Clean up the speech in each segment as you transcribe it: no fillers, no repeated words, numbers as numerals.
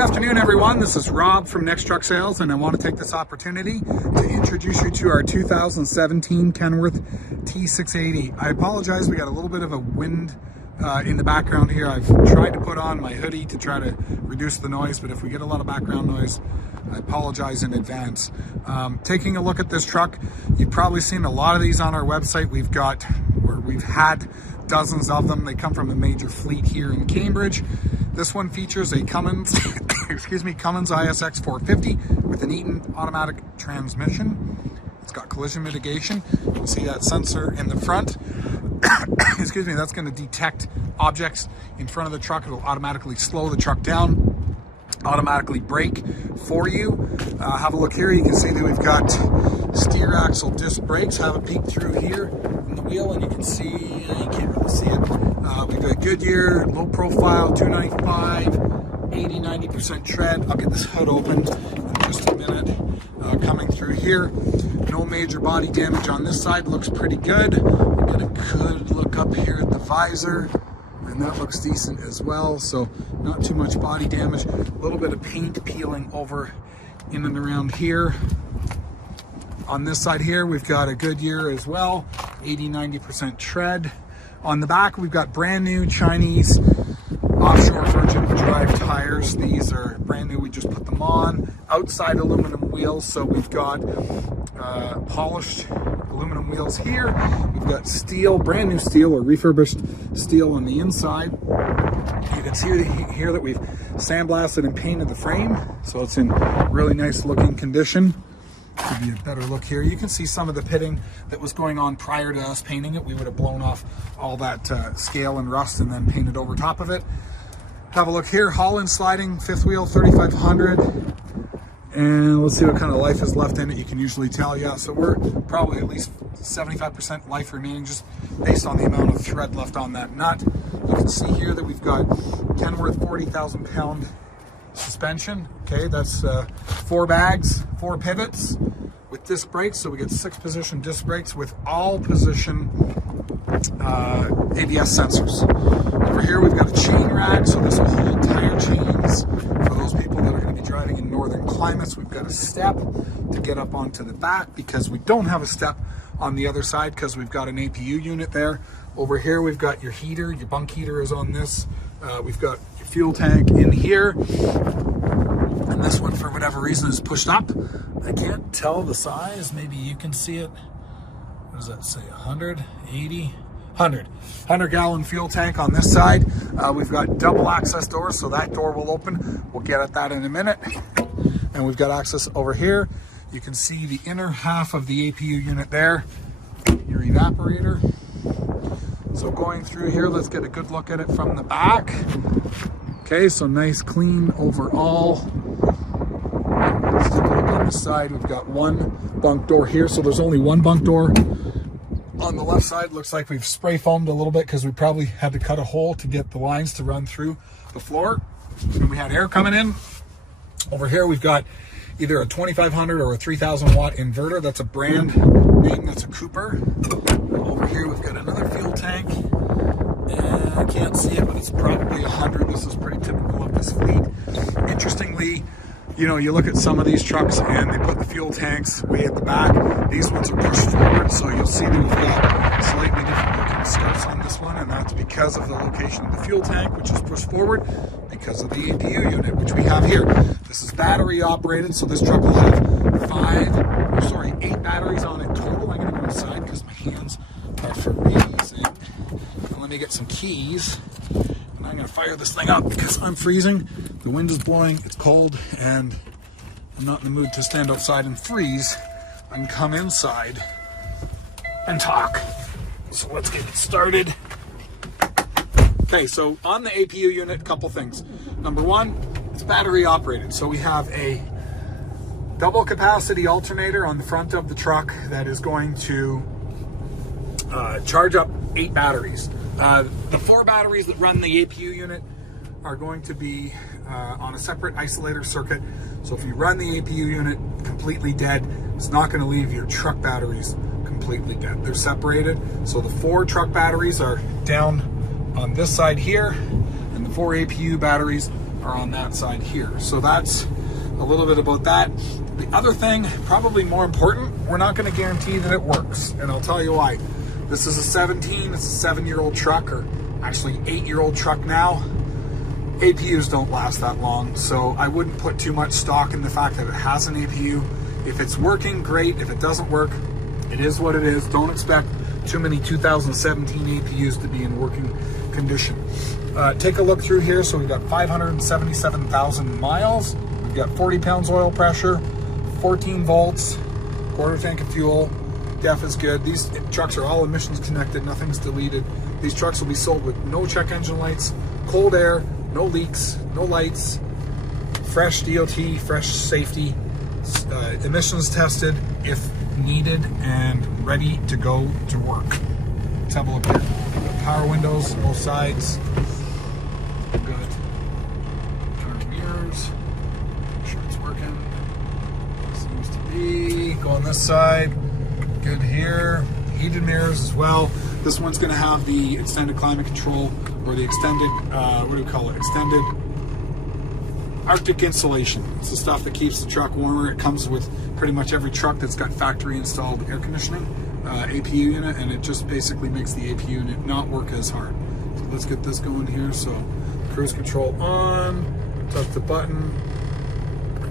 afternoon, everyone. This is Rob from Next Truck Sales, and I want to take this opportunity to introduce you to our 2017 Kenworth T680. I apologize, we got a little bit of a wind in the background here. I've tried to put on my hoodie to try to reduce the noise, but if we get a lot of background noise, I apologize in advance. Taking a look at this truck, you've probably seen a lot of these on our website. We've had dozens of them. They come from a major fleet here in Cambridge. This one features a Cummins, Cummins ISX 450 with an Eaton automatic transmission. It's got collision mitigation. You can see that sensor in the front. That's going to detect objects in front of the truck. It'll automatically slow the truck down, automatically brake for you. Have a look here. You can see that we've got steer axle disc brakes. Have a peek through here in the wheel, and you can see, you can't really see it. We've got Goodyear, low profile, 295, 80-90% tread. I'll get this hood opened in just a minute. Coming through here, no major body damage on this side. Looks pretty good. We'll get a good look up here at the visor, and that looks decent as well. So not too much body damage. A little bit of paint peeling over in and around here. On this side here, we've got a Goodyear as well, 80-90% tread. On the back, we've got brand new Chinese offshore Virgin drive tires. These are brand new, we just put them on. Outside aluminum wheels, so we've got polished aluminum wheels here. We've got steel, brand new steel or refurbished steel on the inside. You can see here that we've sandblasted and painted the frame, so it's in really nice looking condition. Give you a better look here. You can see some of the pitting that was going on prior to us painting it. We would have blown off all that scale and rust and then painted over top of it. Have a look here. Holland sliding fifth wheel, 3500. And let's see what kind of life is left in it. You can usually tell, yeah, so we're probably at least 75% life remaining just based on the amount of thread left on that nut. You can see here that we've got Kenworth 40,000 pound suspension. Okay, that's 4 bags, 4 pivots with disc brakes. So we get 6 position disc brakes with all position ABS sensors. Over here we've got a chain rack, so this will hold tire chains for those people that are going to be driving in northern climates. We've got a step to get up onto the back because we don't have a step on the other side because we've got an APU unit there. Over here we've got your heater, your bunk heater is on this. We've got your fuel tank in here, and this one for whatever reason is pushed up. I can't tell the size, maybe you can see it. What does that say, 100 gallon fuel tank on this side. We've got double access doors, so that door will open. We'll get at that in a minute. And we've got access over here. You can see the inner half of the APU unit there, your evaporator. So going through here, let's get a good look at it from the back. Okay, so nice clean overall. Let's take a look on this side. We've got one bunk door here, so there's only one bunk door. On the left side, looks like we've spray foamed a little bit because we probably had to cut a hole to get the lines to run through the floor. And we had air coming in. Over here, we've got either a 2500 or a 3000 watt inverter. That's a brand name, that's a Cooper. Over here, we've got another fuel tank. And I can't see it, but it's probably 100. This is pretty typical of this fleet. Interestingly, you know, you look at some of these trucks and they put the fuel tanks way at the back. These ones are pushed forward, so you'll see that we've got slightly different looking skirts on this one, and that's because of the location of the fuel tank, which is pushed forward, because of the APU unit, which we have here. This is battery operated, so this truck will have 8 batteries on it total. I'm gonna go inside because my hands are freezing. And let me get some keys. And I'm gonna fire this thing up because I'm freezing. The wind is blowing, it's cold, and I'm not in the mood to stand outside and freeze. I can come inside and talk. So let's get it started. Okay, so on the APU unit, a couple things. Number one, it's battery operated. So we have a double capacity alternator on the front of the truck that is going to charge up 8 batteries. The 4 batteries that run the APU unit are going to be on a separate isolator circuit. So if you run the APU unit completely dead, it's not going to leave your truck batteries completely dead. They're separated. So the 4 truck batteries are down on this side here, and the 4 APU batteries are on that side here. So that's a little bit about that. The other thing, probably more important, we're not going to guarantee that it works, and I'll tell you why. This is a 17, it's a 7-year-old truck, or actually 8-year-old truck now. APUs don't last that long, so I wouldn't put too much stock in the fact that it has an APU. If it's working, great. If it doesn't work, it is what it is. Don't expect too many 2017 APUs to be in working condition. Take a look through here. So we've got 577,000 miles. We've got 40 pounds oil pressure, 14 volts, quarter tank of fuel. Def is good. These trucks are all emissions connected, nothing's deleted. These trucks will be sold with no check engine lights, cold air, no leaks, no lights, fresh DOT, fresh safety, emissions tested if needed, and ready to go to work. Let's have a look here. We've got power windows, both sides. Good. Turn mirrors. Make sure it's working. Seems to be. Go on this side. Good here. Heated mirrors as well. This one's going to have the extended climate control, or the extended, what do we call it? Extended Arctic insulation. It's the stuff that keeps the truck warmer. It comes with pretty much every truck that's got factory installed air conditioning, APU unit, and it just basically makes the APU unit not work as hard. So let's get this going here. So cruise control on, touch the button.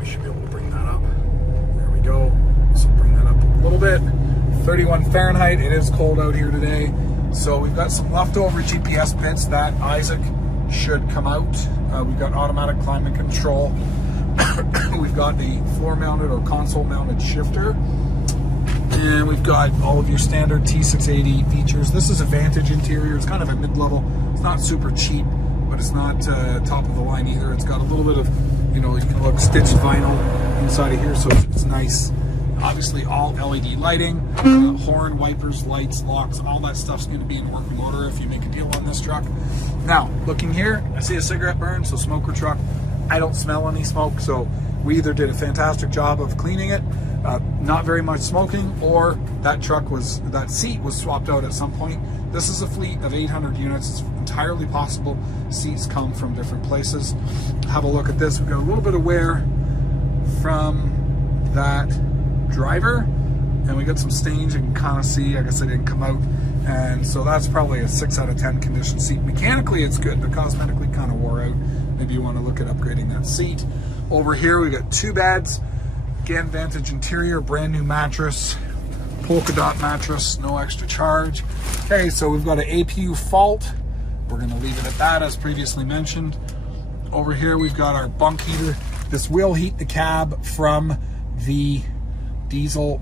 We should be able to bring that up. There we go. So bring that up a little bit. 31 Fahrenheit. It is cold out here today. So we've got some leftover GPS bits that Isaac should come out. We've got automatic climate control. We've got the floor mounted or console mounted shifter. And we've got all of your standard T680 features. This is a Vantage interior. It's kind of a mid-level. It's not super cheap, but it's not top of the line either. It's got a little bit of, you know, you can look stitched vinyl inside of here, so it's nice. Obviously all LED lighting, horn, wipers, lights, locks, all that stuff's going to be in working order if you make a deal on this truck. Now, looking here, I see a cigarette burn, so smoker truck. I don't smell any smoke, so we either did a fantastic job of cleaning it, not very much smoking, or that seat was swapped out at some point. This is a fleet of 800 units. It's entirely possible seats come from different places. Have a look at this. We've got a little bit of wear from that driver, and we got some stains you can kind of see. I guess they didn't come out, and so that's probably a 6 out of 10 condition seat. Mechanically it's good, but cosmetically kind of wore out. Maybe you want to look at upgrading that seat. Over here we got 2 beds, again Vantage interior, brand new mattress, polka dot mattress, no extra charge. Okay, so we've got an APU fault. We're going to leave it at that as previously mentioned. Over here we've got our bunk heater. This will heat the cab from the diesel.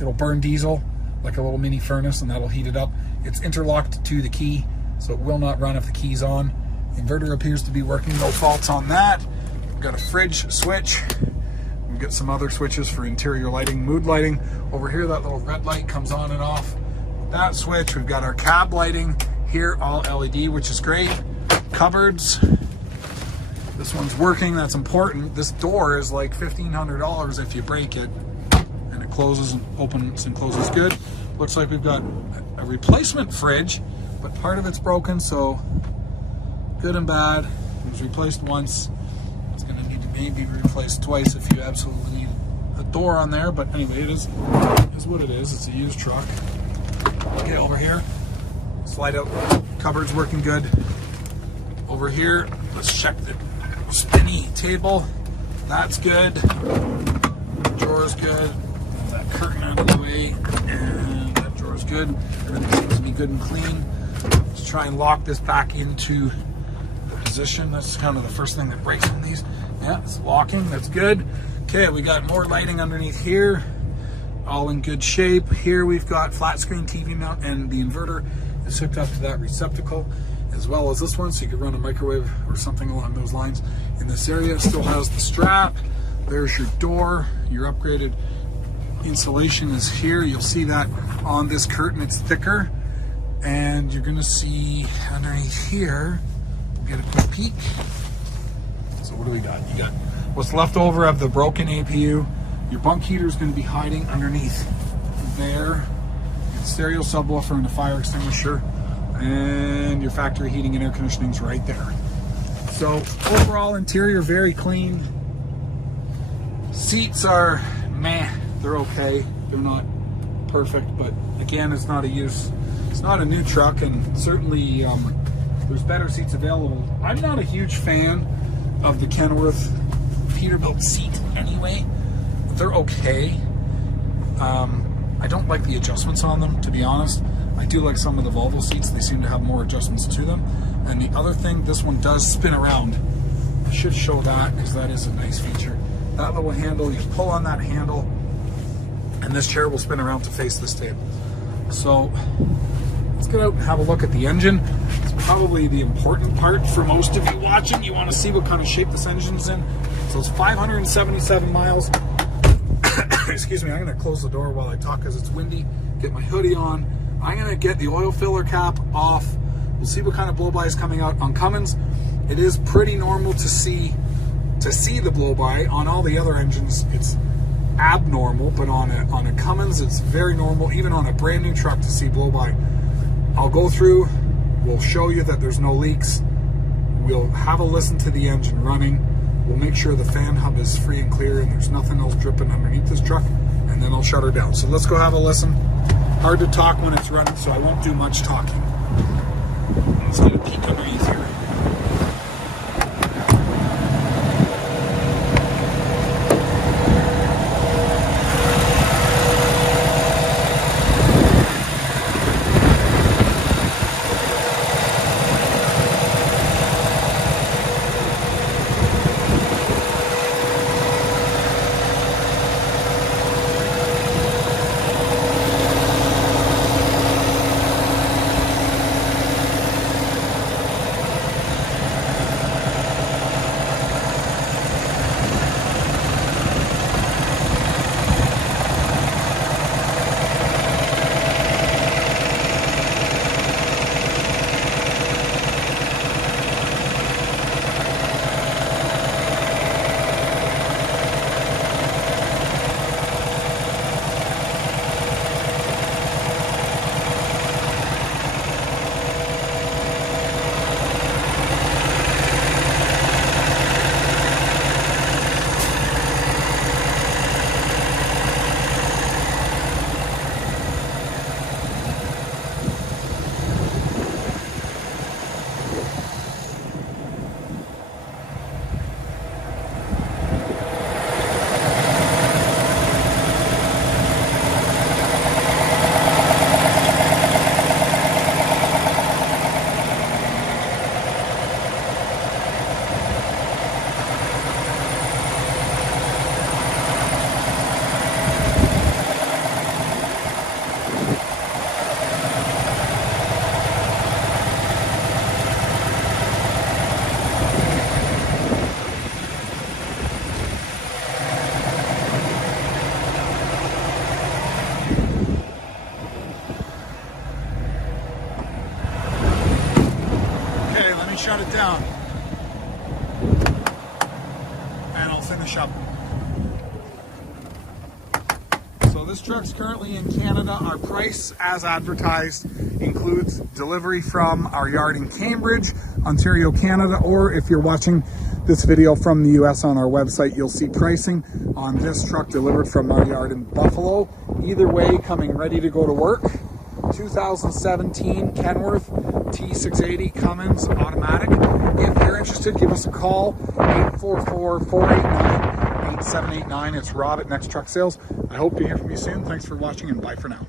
It'll burn diesel like a little mini furnace, and that'll heat it up. It's interlocked to the key, so it will not run if the key's on. Inverter appears to be working, no faults on that. We've got a fridge switch. We've got some other switches for interior lighting, mood lighting. Over here, that little red light comes on and off. That switch, we've got our cab lighting here, all LED, which is great. Cupboards. This one's working, that's important. This door is like $1,500 if you break it. Closes and opens and closes good. Looks like we've got a replacement fridge, but part of it's broken, so good and bad. It was replaced once. It's going to need to maybe be replaced twice if you absolutely need a door on there, but anyway, it is what it is. It's a used truck. Okay, over here, slide out cupboards working good. Over here, let's check the spinny table. That's good. Drawer's good. That curtain out of the way, and that drawer's good. Everything seems to be good and clean. Let's try and lock this back into the position. That's kind of the first thing that breaks on these. Yeah, it's locking. That's good. Okay, we got more lighting underneath here. All in good shape. Here we've got flat screen TV mount, and the inverter is hooked up to that receptacle, as well as this one, so you could run a microwave or something along those lines in this area. Still has the strap. There's your door. Your upgraded insulation is here. You'll see that on this curtain. It's thicker, and you're gonna see underneath here. We'll get a quick peek. So what do we got? You got what's left over of the broken APU. Your bunk heater is going to be hiding underneath there. Your stereo subwoofer and a fire extinguisher, and your factory heating and air conditioning is right there. So overall interior, very clean. Seats are meh, they're okay. They're not perfect, but again, it's not a new truck, and certainly there's better seats available. I'm not a huge fan of the Kenworth Peterbilt seat anyway. They're okay. I don't like the adjustments on them, to be honest. I do like some of the Volvo seats. They seem to have more adjustments to them. And the other thing, this one does spin around. I should show that, because that is a nice feature. That little handle, you pull on that handle, and this chair will spin around to face this table. So let's get out and have a look at the engine. It's probably the important part for most of you watching. You want to see what kind of shape this engine's in. So it's 577 miles. Excuse me, I'm going to close the door while I talk because it's windy. Get my hoodie on. I'm going to get the oil filler cap off. We'll see what kind of blow-by is coming out on Cummins. It is pretty normal to see the blow-by. On all the other engines, it's abnormal, but on a Cummins, it's very normal, even on a brand new truck, to see blow-by. I'll go through, we'll show you that there's no leaks. We'll have a listen to the engine running. We'll make sure the fan hub is free and clear and there's nothing else dripping underneath this truck, and then I'll shut her down. So let's go have a listen. Hard to talk when it's running, so I won't do much talking. Let's get a peek underneath here. Shut it down and I'll finish up. So this truck's currently in Canada. Our price, as advertised, includes delivery from our yard in Cambridge, Ontario, Canada, or if you're watching this video from the US on our website, you'll see pricing on this truck delivered from our yard in Buffalo. Either way, coming ready to go to work. 2017 Kenworth T680 Cummins automatic. If you're interested, give us a call, 844-489-8789. It's Rob at Next Truck Sales. I hope to hear from you soon. Thanks for watching, and bye for now.